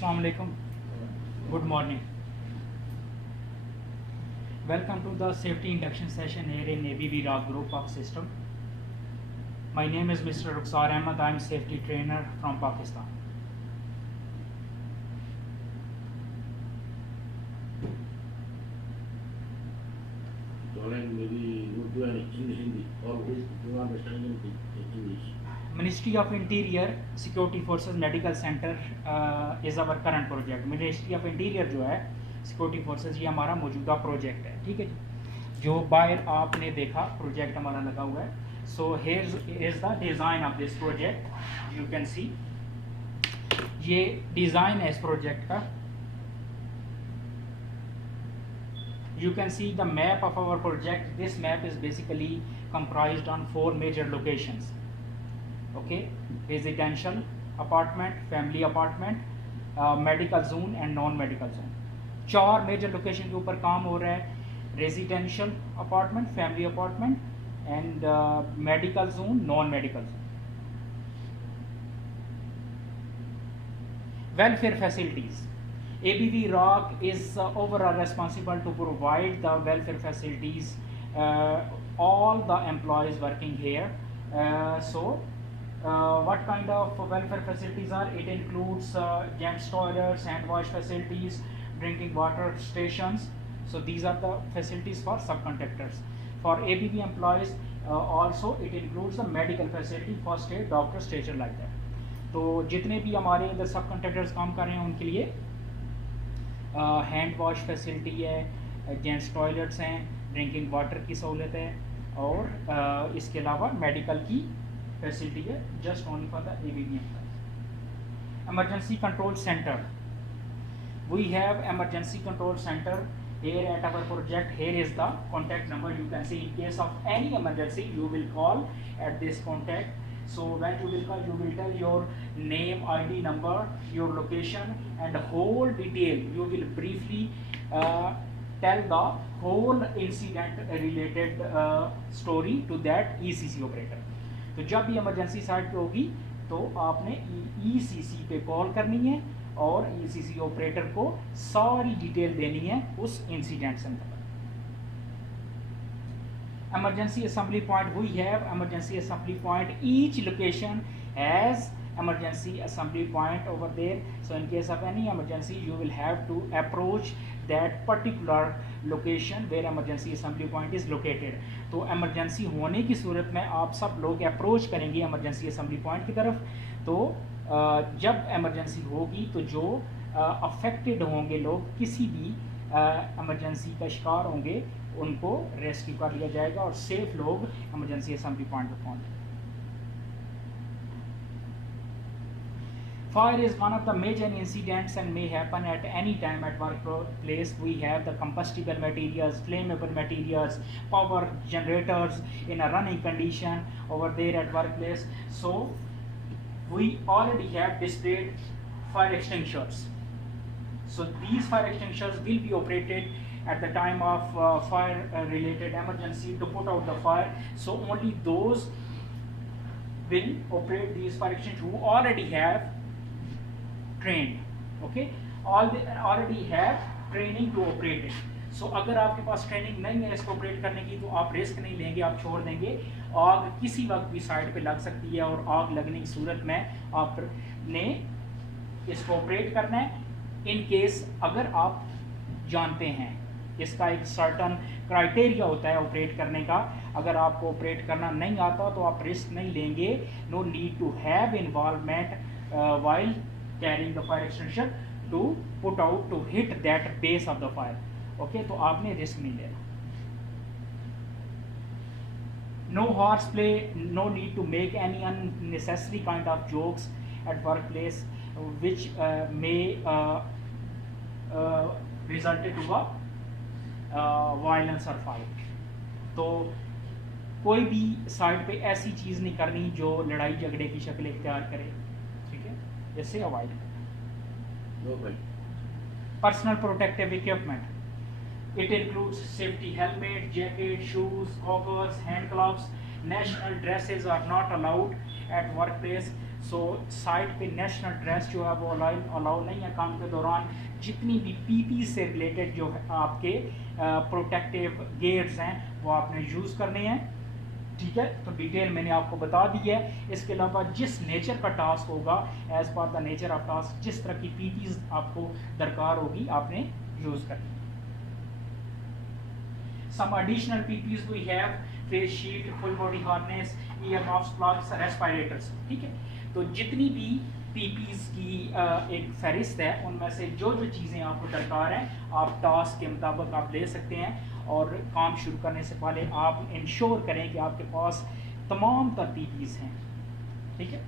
Assalamu alaikum. Good morning. Welcome to the safety induction session here in ABB Rock Group of System. My name is Mr. Rukhsar Ahmed. I am safety trainer from Pakistan. Maybe would do in Hindi or you understand in English. Ministry of Interior Security Forces Medical Center is our current project. Ministry of Interior जो है Security Forces ये हमारा मौजूदा project है, ठीक है जी. जो बाहर आपने देखा प्रोजेक्ट हमारा लगा हुआ है. So here is the design of this project. You can see ये डिज़ाइन है इस प्रोजेक्ट का. You can see the map of our project. This map is basically comprised on 4 major locations. Okay, residential apartment, family apartment, medical zone and non-medical zone. 4 major location के ऊपर काम हो रहा है. Residential apartment, family apartment and medical zone, non-medical zone. Welfare facilities. ABB Rock is overall responsible to provide the welfare facilities all the employees working here. What kind of welfare facilities are? It includes gents toilets, hand wash facilities, drinking water stations. So these are the facilities for subcontractors. For ABB employees also it includes the medical facility, first aid, doctor, stature like that. तो जितने भी हमारे इधर सब contractors काम कर रहे हैं उनके लिए हैंड वॉश फैसिलिटी है, जेंट्स टॉयलेट्स हैं, ड्रिंकिंग वाटर की सहूलत है और इसके अलावा मेडिकल की फैसिलिटी है just only for the ABB employees. Emergency control centre. We have emergency control centre here at our project. Here is the contact number. You can see in case of any emergency you will call at this contact. So when you will call, you will tell your name, ID number, your location and whole detail. You will briefly tell the whole incident related story to that ECC operator. तो जब भी emergency site पे होगी तो आपने ECC पे call करनी है और ECC ऑपरेटर को सारी डिटेल देनी है उस इंसिडेंट से. Emergency assembly point. We have emergency assembly point. Each location has emergency assembly point over there. So in case of any emergency you will have to approach that particular location where emergency assembly point is located. तो emergency होने की सूरत में आप सब लोग approach करेंगे emergency assembly point की तरफ. तो जब emergency होगी तो जो अफेक्टेड होंगे लोग किसी भी emergency का शिकार होंगे उनको रेस्क्यू कर लिया जाएगा और सेफ लोग इमरजेंसी असेंबली पॉइंट पर पहुंचे. Fire is one of the major incidents and may happen at any time at workplace. We have the combustible materials, flammable materials, power generators in a running condition over there at workplace. So we already have displayed fire extinguishers. So these fire extinguishers will be operated at the time of fire related emergency to put out the fire. So only those will operate these fire extinguishers who already have trained. Okay, already have training to operate it. So अगर आपके पास training नहीं है इसको operate करने की तो आप risk नहीं लेंगे, आप छोड़ देंगे. आग किसी वक्त भी साइड पे लग सकती है और आग लगने की सूरत में आपने इसको ऑपरेट करना है. इन केस अगर आप जानते हैं इसका एक सर्टन क्राइटेरिया होता है ऑपरेट करने का. अगर आपको ऑपरेट करना नहीं आता तो आप रिस्क नहीं लेंगे. No need to have involvement while carrying the fire extension to put out to hit that base of the fire. Okay, तो आपने रिस्क नहीं लेना. No horseplay. No need to make any unnecessary kind of jokes at workplace which may result to a violence or fight. तो कोई भी side पे ऐसी चीज़ नहीं करनी जो लड़ाई झगड़े की शक्ल इख्तियार करे, ठीक है, इससे अवॉइड करें. Personal protective equipment. It includes safety helmet, jacket, shoes, goggles, hand gloves. National dresses are not allowed at workplace. So site पे नेशनल ड्रेस जो है वो अलाउ नहीं है काम के दौरान। जितनी भी पीपी से रिलेटेड जो है आपके प्रोटेक्टिव गेयर्स हैं वो आपने यूज़ करने हैं, ठीक है। तो डिटेल मैंने आपको बता दी है। इसके अलावा जिस नेचर का टास्क होगा, as per the nature of task, जिस तरह की पीपीज आपको दरकार होगी आपने यूज़ करनी है। Some additional PPs we have, face sheet, full body harness, ear muffs, plugs, respirators, ठीक है। तो जितनी भी PPs की एक फहरिस्त है, उनमें से जो जो चीज़ें आपको दरकार हैं आप टास्क के मुताबिक आप ले सकते हैं। और काम शुरू करने से पहले आप इंश्योर करें कि आपके पास तमाम तर PPs हैं, ठीक है।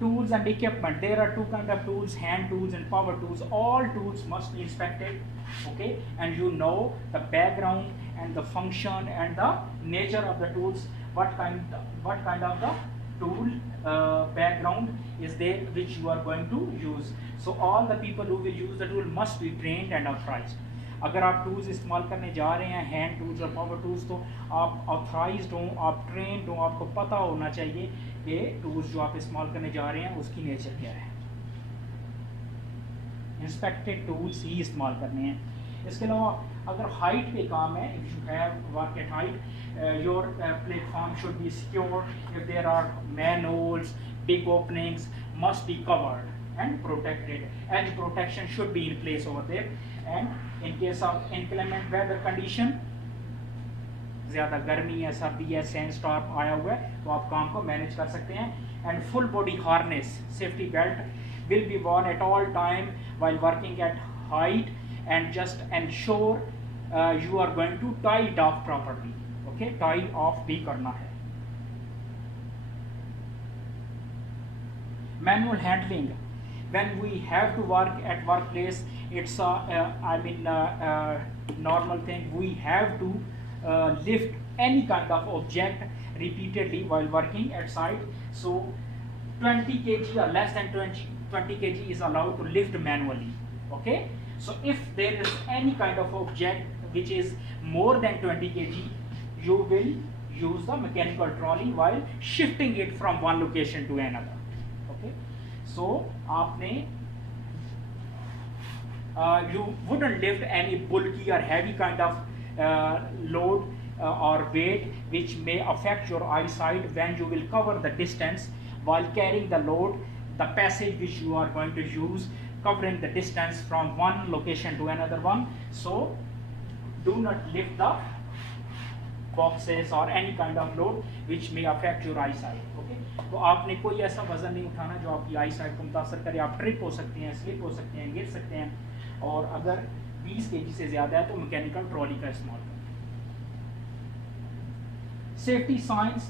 Tools and equipment, there are two kind of tools, hand tools and power tools. All tools must be inspected, okay, and you know the background and the function and the nature of the tools, what kind of the tool background is there which you are going to use. So all the people who will use the tool must be trained and authorized. अगर आप tools इस्तेमाल करने जा रहे हैं, hand tools और power tools, तो आप ऑथराइज्ड हों, आप ट्रेंड हों, आपको पता होना चाहिए कि टूल्स जो आप इस्तेमाल करने जा रहे हैं उसकी नेचर क्या है। इंस्पेक्टेड टूल्स ही इस्तेमाल करने हैं। इसके अलावा अगर हाइट पे काम है, if you have work at height, your platform should be secure, if there are manholes, big openings must be covered and protected. Edge protection should be in place over there. And in case of inclement weather condition, ज़्यादा गर्मी है, सर्दी है, sand storm आया हुआ है, तो आप काम को मैनेज कर सकते हैं। And full body harness, safety belt will be worn at all time while working at height, and just ensure you are going to tie it off properly. Okay, tie off भी करना है। Manual handling. When we have to work at workplace, it's normal thing. We have to lift any kind of object repeatedly while working at site. So 20 kg or less than 20 kg is allowed to lift manually. Okay. So if there is any kind of object which is more than 20 kg, you will use the mechanical trolley while shifting it from one location to another. Okay. So आपने you wouldn't lift any bulky or heavy kind of load or weight which may affect your eyesight when you will cover the distance while carrying the load, the passage which you are going to use, covering the distance from one location to another one. So do not lift the boxes or any kind of load which may affect your eyesight. Okay, तो आपने कोई ऐसा वजन नहीं उठाना जो आपकी आई site को मुतासर करे। आप ट्रिप हो सकते हैं, स्लिप हो सकते हैं, गिर सकते हैं, और अगर 20 kg से ज़्यादा है तो मैकेनिकल ट्रॉली का इस्तेमाल करें। Safety science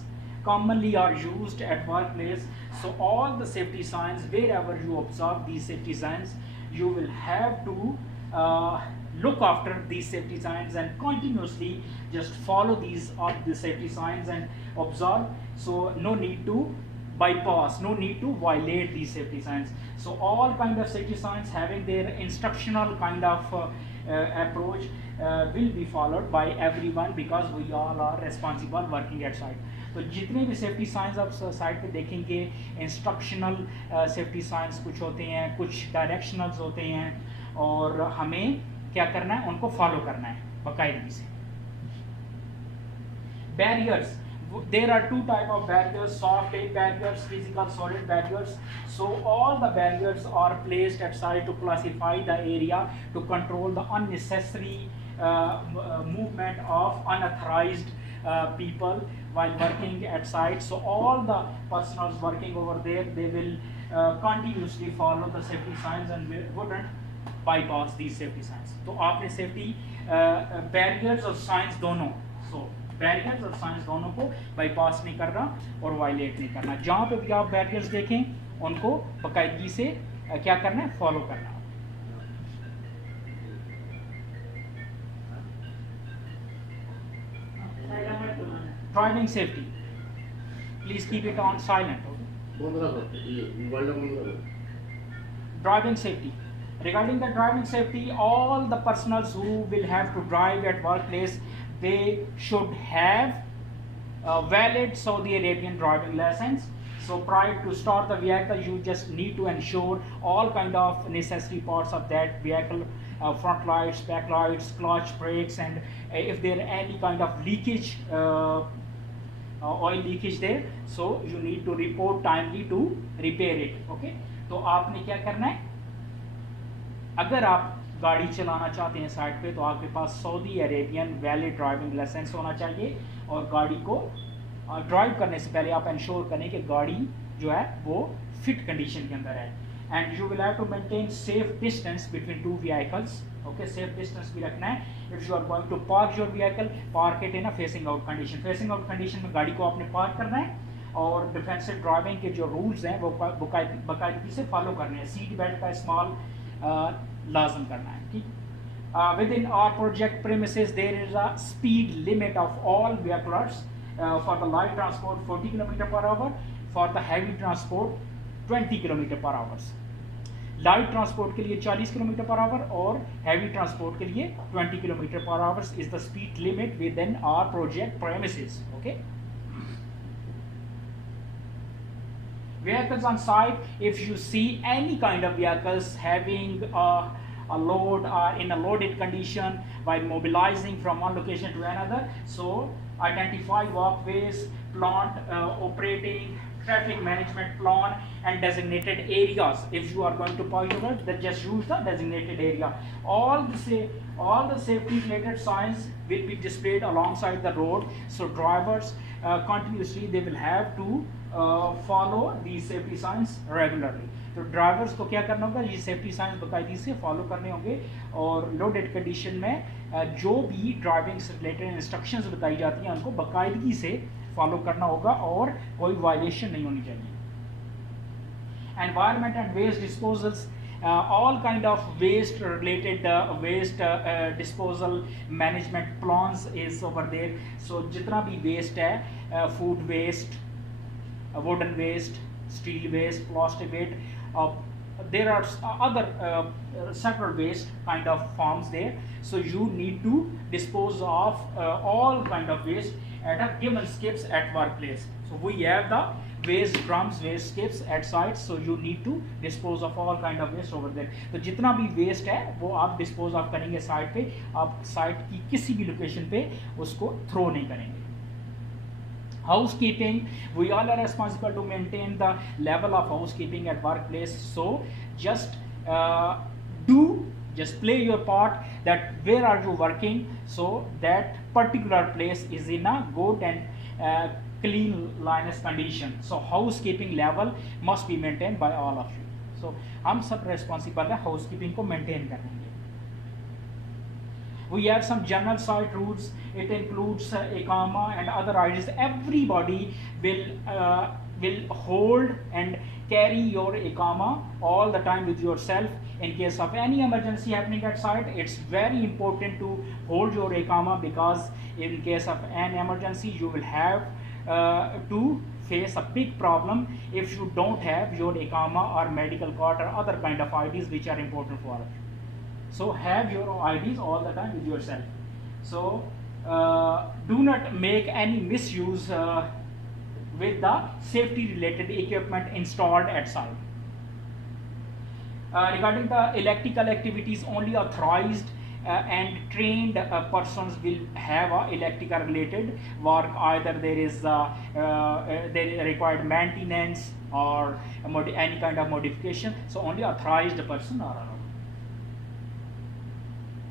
commonly are used at workplace, so all the safety signs, wherever you observe these safety signs, you will have to look after these safety signs and continuously just follow these the safety signs and observe. So no need to bypass, no need to violate these safety signs. So all kind of safety signs having their instructional kind of approach will be followed by everyone, because we all are responsible working at site. तो जितने भी safety science आप site पे देखेंगे, instructional safety science कुछ होते हैं, कुछ डायरेक्शनल्स होते हैं, और हमें क्या करना है, उनको फॉलो करना है बाकायदगी से। Barriers, there are two type of barriers, soft air barriers, physical solid barriers. So all the barriers are placed at site to classify the area, to control the unnecessary movement of unauthorized people while working at site. So all the personnel working over there, they will continuously follow the safety signs and wouldn't bypass these safety signs. तो आपने safety barriers और signs दोनों, so barriers और science दोनों को bypass नहीं करना और वायलेट नहीं करना। जहाँ पे भी आप बैरियर्स देखें उनको बाकायदगी से क्या करना है, फॉलो करना। Driving safety, please keep it on silent. Driving safety, regarding the driving safety, all the personals who will have to drive at workplace, they should have a valid Saudi Arabian driving license. So prior to start the vehicle, you just need to ensure all kind of necessary parts of that vehicle, front lights, back lights, clutch, brakes, and if there any kind of leakage, oil leakage there, so you need to report timely to repair it. Okay, तो आपने क्या करना है, अगर आप गाड़ी चलाना चाहते हैं साइड पे, तो आपके पास Saudi Arabian valid driving licence होना चाहिए, और गाड़ी को ड्राइव करने से पहले आप इंश्योर करें कि गाड़ी जो है वो फिट कंडीशन के अंदर है. And you will have to maintain safe distance between two vehicles. Okay, safe distance भी रखना है. If you are going to park your vehicle, park it in a facing out condition. Facing out condition में गाड़ी को आपने park करना है, और डिफेंसिव ड्राइविंग के जो रूल्स हैं वो बाकायदगी से फॉलो करने हैं. सीट बेल्ट का इस्तेमाल लाजम करना है. ठीक. Within our project premises there is a speed limit of all vehicles. For the light transport 40 km per hour, for the heavy transport 20 km per hour. Light transport के लिए 40 kilometre पर our और heavy transport के लिए 20 kilometre पर hour is the speed limit within our project premises. Okay, vehicles on site, if you see any kind of vehicles having a load or in a loaded condition while mobilizing from one location to another, so identify walkways, plant operating, traffic management plan and designated areas. If you are going to park your work, then just use the designated area. All the safety related signs will be displayed alongside the road, so drivers continuously they will have to follow these safety signs regularly. तो drivers को क्या करना होगा, ये safety science बाकायदगी से follow करने होंगे, और लोडेड कंडीशन में जो भी ड्राइविंग से रिलेटेड इंस्ट्रक्शंस बताई जाती हैं उनको बाकायदगी से फॉलो करना होगा और कोई वायलेशन नहीं होनी चाहिए. Environment and waste disposals, all kind of waste related waste disposal management plans is over there. So जितना भी waste है, food waste, wooden waste, steel waste, plastic waste, there are other several waste kind of forms there. So you need to dispose of all kind of waste at a given skips at workplace. So we have the waste drums, waste skips at sites, so you need to dispose of all kind of waste over there. तो जितना भी waste है वो आप dispose of करेंगे site पे, आप site की किसी भी लोकेशन पे उसको थ्रो नहीं करेंगे. Housekeeping, we all are responsible to maintain the level of housekeeping at workplace. So just just play your part, that where are you working, so that particular place is in a good and cleanliness condition. So housekeeping level must be maintained by all of you. So हम सब responsible है housekeeping को maintain करने के. We have some general site rules. It includes IQAMA and other IDs. Everybody will hold and carry your IQAMA all the time with yourself. In case of any emergency happening at site, it's very important to hold your IQAMA, because in case of an emergency you will have to face a big problem if you don't have your IQAMA or medical card or other kind of IDs which are important for us. So have your IDs all the time with yourself. So do not make any misuse with the safety related equipment installed at site. Regarding the electrical activities, only authorized and trained persons will have electrical related work. Either there is there required maintenance or any kind of modification, so only authorized person are allowed.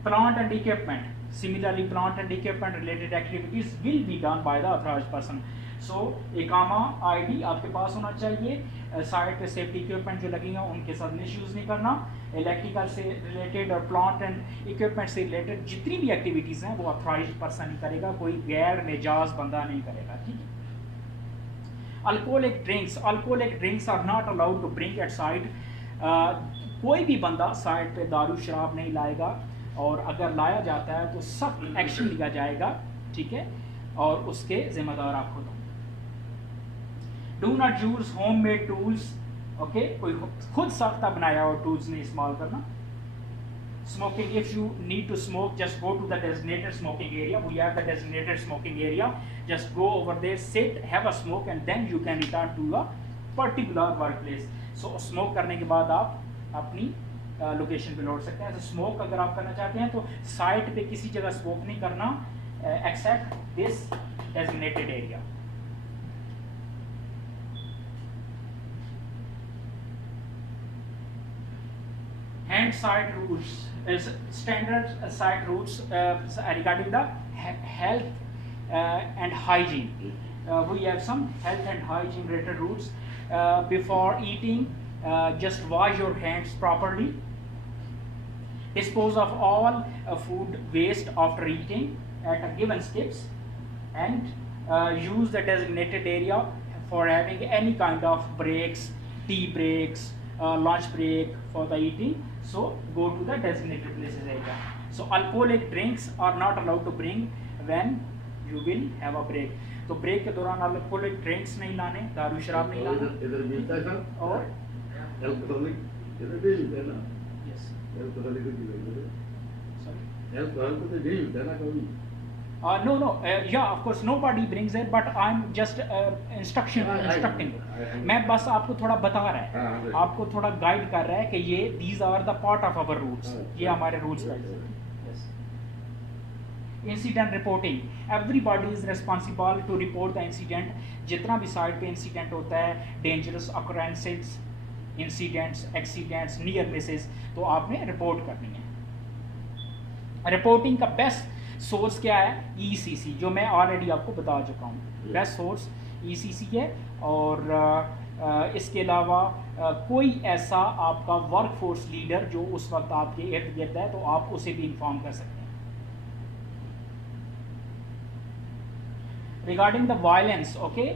Plant and equipment, similarly plant and equipment related activities will be done by the authorized person. So IQAMA ID आपके पास होना चाहिए. Site पे safety equipment जो लगेंगे उनके साथ misuse नहीं करना. इलेक्ट्रिकल से रिलेटेड और प्लांट एंड इक्विपमेंट से रिलेटेड जितनी भी एक्टिविटीज़ हैं वो ऑथराइज्ड पर्सन ही करेगा, कोई गैर मेजाज बंदा नहीं करेगा. ठीक है. Alcoholic drinks are not allowed to bring at site. कोई भी बंदा साइट पे दारू शराब नहीं लाएगा, और अगर लाया जाता है तो सख्त एक्शन लिया जाएगा. ठीक है, और उसके जिम्मेदार आप खुद हो. Do not use homemade tools. Okay, कोई खुद साख्ता बनाया हुआ टूल्स नहीं इस्तेमाल करना. Smoking, if you need to smoke just go to the designated smoking area. We have the designated smoking area. Just go over there, sit, have a smoke and then you can return to the particular workplace. So smoke करने के बाद आप अपनी location पे लौट सकते हैं। तो स्मोक अगर आप करना चाहते हैं तो साइट पे किसी जगह स्मोक नहीं करना except this designated area. Hand site rules is standard site rules regarding the health and hygiene. We have some health and hygiene related rules. Before eating, just wash your hands properly. Dispose of all food waste after eating at a given steps, and use the designated area for having any kind of breaks, tea breaks, lunch break for the eating. So go to the designated places area. So alcoholic drinks are not allowed to bring when you will have a break. तो break के दौरान alcoholic drinks नहीं लाने, दारू शराब नहीं लाने। इधर मिलता है सर? और अल्कोहलिक इधर भी मिलता है ना? यस अल्कोहलिक भी मिलता है। सॉरी अल्कोहल तो नहीं मिलता ना कभी? no, yeah, of course nobody brings it, but I'm just instructing. मैं बस आपको थोड़ा बता रहा है, आपको थोड़ा गाइड कर रहा है कि ये these are the part of our rules, ये हमारे rules है। Yes. Incident reporting, everybody is responsible to report the incident. जितना भी साइड पे इंसिडेंट होता है, dangerous occurrences, incidents, accidents, near misses, तो आपने रिपोर्ट करनी है। रिपोर्टिंग का बेस्ट सोर्स क्या है? ECC, जो मैं ऑलरेडी आपको बता चुका हूँ। बेस्ट सोर्स ECC है। और इसके अलावा कोई ऐसा आपका वर्क फोर्स लीडर जो उस वक्त आपके इर्द गिर्द है तो आप उसे भी इंफॉर्म कर सकते हैं। Regarding the violence, okay,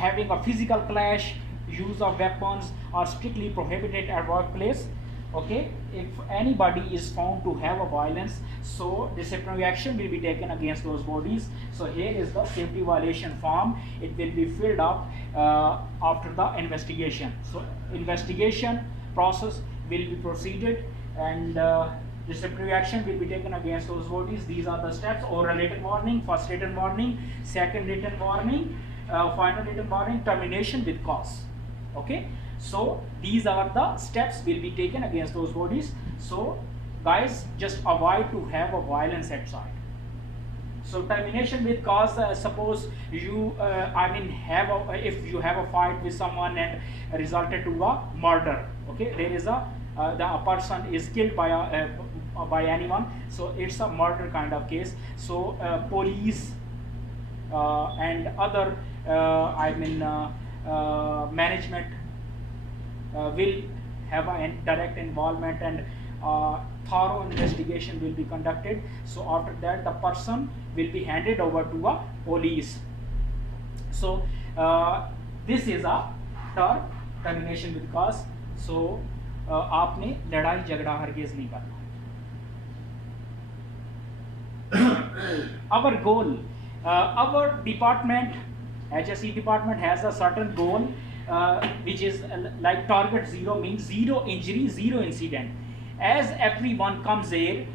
having a physical clash, use of weapons are strictly prohibited at workplace. Okay, if anybody is found to have a violence, so disciplinary action will be taken against those bodies. So here is the safety violation form. It will be filled up after the investigation. So investigation process will be proceeded, and disciplinary action will be taken against those bodies. These are the steps: oral written warning, first written warning, second written warning, final written warning, termination with cause. Okay, so these are the steps will be taken against those bodies. So guys, just avoid to have a violence outside. So termination with cause, suppose you if you have a fight with someone and resulted to a murder. Okay, there is a person is killed by anyone, so it's a murder kind of case. So police and other management will have a direct involvement, and thorough investigation will be conducted. So after that the person will be handed over to a police. So this is a term, termination with cause. So आपने लड़ाई झगड़ा हरगिज नहीं करना। Our goal, our department, HSE department has a certain goal, which is like target zero, means zero injury, zero incident. As everyone comes here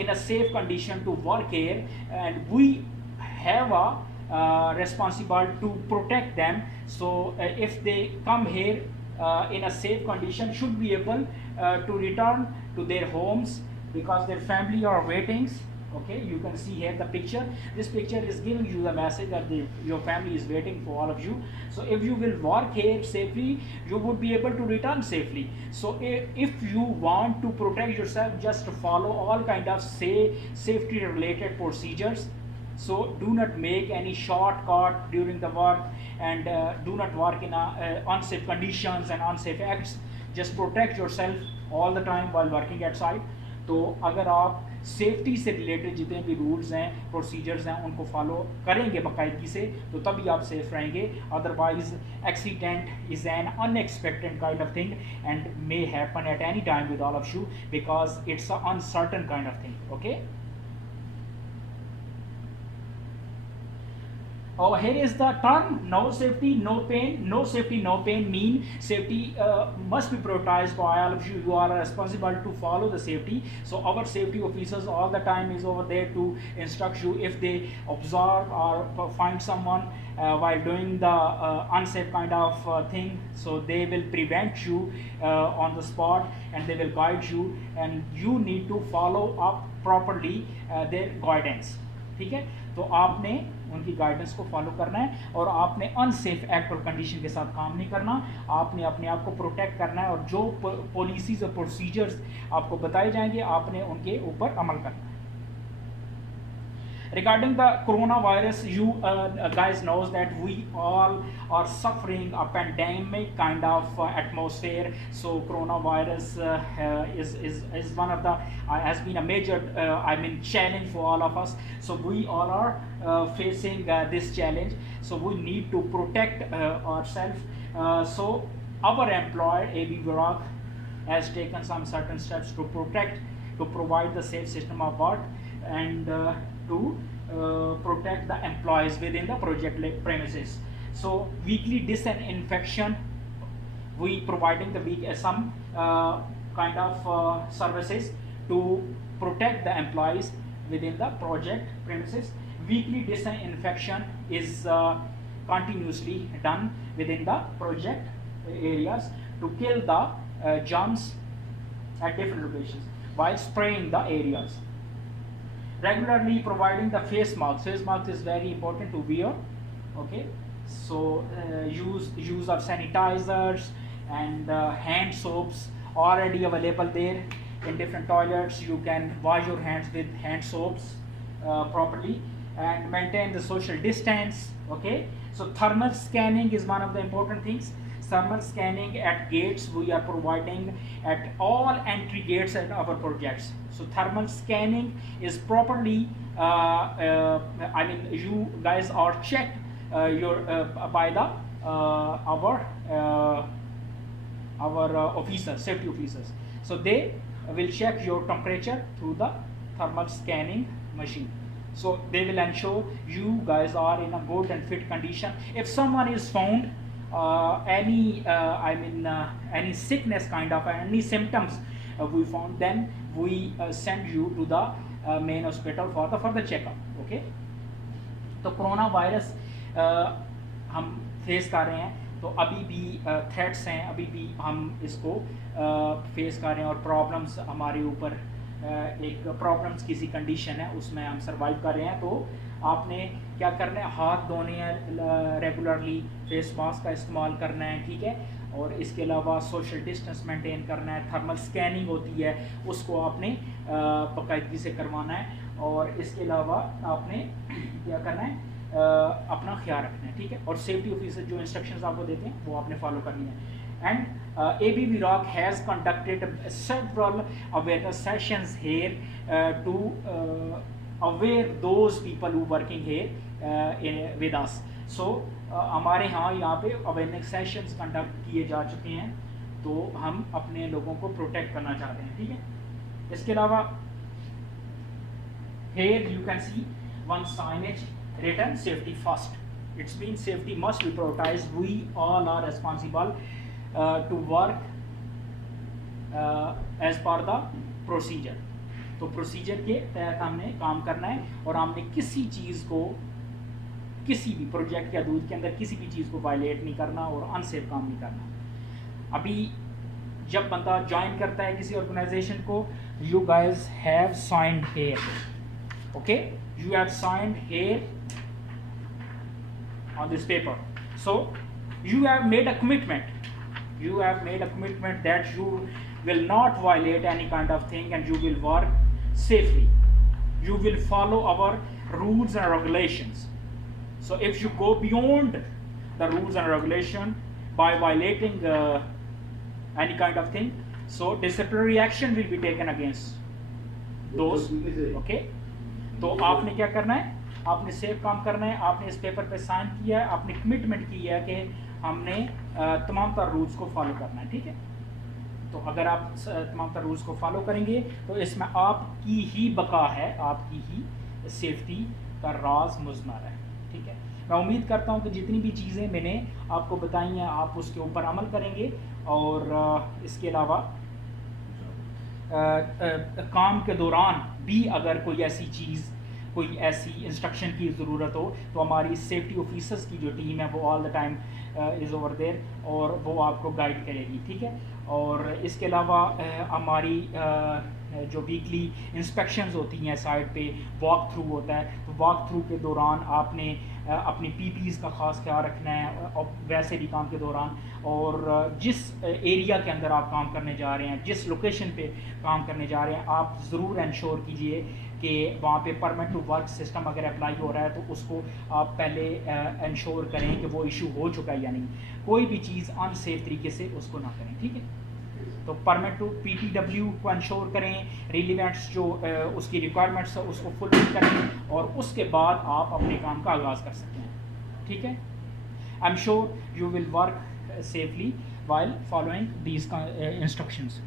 in a safe condition to work here, and we have a responsible to protect them. So if they come here in a safe condition, should be able to return to their homes because their family are waiting. Okay, you can see here the picture. This picture is giving you the message that your family is waiting for all of you. So if you will work here safely, you would be able to return safely. So if you want to protect yourself, just follow all kind of safety related procedures. So do not make any shortcut during the work, and do not work in unsafe conditions and unsafe acts. Just protect yourself all the time while working at site. तो अगर आप safety से related जितने भी rules हैं, procedures हैं, उनको follow करेंगे बाकायदगी से, तो तभी आप सेफ रहेंगे. Otherwise accident is an unexpected kind of thing and may happen at any time with all of you because it's a uncertain kind of thing. Okay, Oh, here is the term: no safety, no pain. No safety, no pain mean safety must be prioritized by all of you. You are responsible to follow the safety. So our safety officers all the time is over there to instruct you if they observe or find someone while doing the unsafe kind of thing. So they will prevent you on the spot, and they will guide you, and you need to follow up properly their guidance. ठीक है, तो आपने उनकी guidance को follow करना है, और आपने अनसेफ एक्ट और कंडीशन के साथ काम नहीं करना. आपने अपने आप को प्रोटेक्ट करना है, और जो पॉलिसीज और प्रोसीजर्स आपको बताए जाएंगे आपने उनके ऊपर अमल करना है. Regarding the coronavirus, you guys knows that we all are suffering a pandemic kind of atmosphere. So coronavirus is one of the has been a major challenge for all of us. So we all are facing this challenge. So we need to protect ourselves. So our employer AB Virag has taken some certain steps to provide the safe system of work, and to protect the employees within the project premises. So weekly disinfection, we providing the some kind of services to protect the employees within the project premises. Weekly disinfection is continuously done within the project areas to kill the germs at different locations while spraying the areas. Regularly providing the face mask. Face mask is very important to wear. Okay, so use of sanitizers and hand soaps already available there in different toilets. You can wash your hands with hand soaps properly, and maintain the social distance. Okay, so thermal scanning is one of the important things. Thermal scanning at gates we are providing at all entry gates at our projects. So thermal scanning is properly you guys are checked by the our officers, safety officers. So they will check your temperature through the thermal scanning machine. So they will ensure you guys are in a good and fit condition. If someone is found any sickness kind of any symptoms we found, then we send you to the main hospital for the further checkup. Okay, तो corona virus हम face कर रहे हैं, तो अभी भी threats हैं, अभी भी हम इसको फेस कर रहे हैं, और प्रॉब्लम्स हमारे ऊपर एक प्रॉब्लम्स किसी कंडीशन है उसमें हम सर्वाइव कर रहे हैं. तो आपने क्या करना है, हाथ धोने हैं रेगुलरली, फेस मास्क का इस्तेमाल करना है, ठीक है, और इसके अलावा सोशल डिस्टेंस मेंटेन करना है. थर्मल स्कैनिंग होती है उसको आपने बाकायदगी से करवाना है, और इसके अलावा आपने क्या करना है, अपना ख्याल रखना है, ठीक है, और सेफ्टी ऑफिसर जो इंस्ट्रक्शंस आपको देते हैं वो आपने फॉलो करनी है. And AB Virag has conducted several awareness sessions here to aware those people who working here with us. So हमारे यहाँ पे अवेयरनेस सेशंस कंडक्ट किए जा चुके हैं, तो हम अपने लोगों को प्रोटेक्ट करना चाहते हैं, ठीक है. इसके अलावा here you can see one signage written safety first. It means safety must be prioritized. We all are responsible to work as per the procedure. तो प्रोसीजर के तहत हमने काम करना है, और हमने किसी चीज़ को, किसी भी प्रोजेक्ट या दूध के अंदर किसी भी चीज़ को वायलेट नहीं करना और अनसेफ काम नहीं करना. अभी जब बंदा ज्वाइन करता है किसी ऑर्गेनाइजेशन को, you guys have signed here, okay, you have signed here on this paper. So you have made a commitment, that you will not violate any kind of thing, and you will work safely. You will follow our rules and regulations. So if you go beyond the rules and regulation by violating any kind of thing, so disciplinary action will be taken against those. Okay, तो आपने क्या करना है, आपने safe काम करना है. आपने इस पेपर पे साइन किया है, आपने कमिटमेंट की है कि हमने तमाम तर रूल्स को फॉलो करना है, ठीक है. तो अगर आप तमाम तर रूल्स को फॉलो करेंगे तो इसमें आपकी ही बका है, आपकी ही सेफ्टी का राज मुज़मर है. ठीक है। मैं उम्मीद करता हूँ कि जितनी भी चीज़ें मैंने आपको बताई हैं आप उसके ऊपर अमल करेंगे, और इसके अलावा काम के दौरान भी अगर कोई ऐसी चीज़, कोई ऐसी इंस्ट्रक्शन की ज़रूरत हो तो हमारी सेफ्टी ऑफिसर्स की जो टीम है वो all the time is over there, और वो आपको गाइड करेगी, ठीक है। और इसके अलावा हमारी जो वीकली इंस्पेक्शंस होती हैं साइट पे, वॉक थ्रू होता है, तो वॉक थ्रू के दौरान आपने अपनी पीपीज़ का ख़ास ख्याल रखना है, और वैसे भी काम के दौरान, और जिस एरिया के अंदर आप काम करने जा रहे हैं, जिस लोकेशन पे काम करने जा रहे हैं, आप ज़रूर इंश्योर कीजिए कि वहाँ पे परमिट टू वर्क सिस्टम अगर अप्लाई हो रहा है तो उसको आप पहले इंश्योर करें कि वो इशू हो चुका है या नहीं। कोई भी चीज़ अनसेफ तरीके से उसको ना करें, ठीक है। तो परमिट टू PTW को इंश्योर करें, रिलीवेंट्स जो उसकी रिक्वायरमेंट्स है उसको फुलफिल करें, और उसके बाद आप अपने काम का आगाज़ कर सकते हैं, ठीक है। I am sure you will work safely while following these instructions.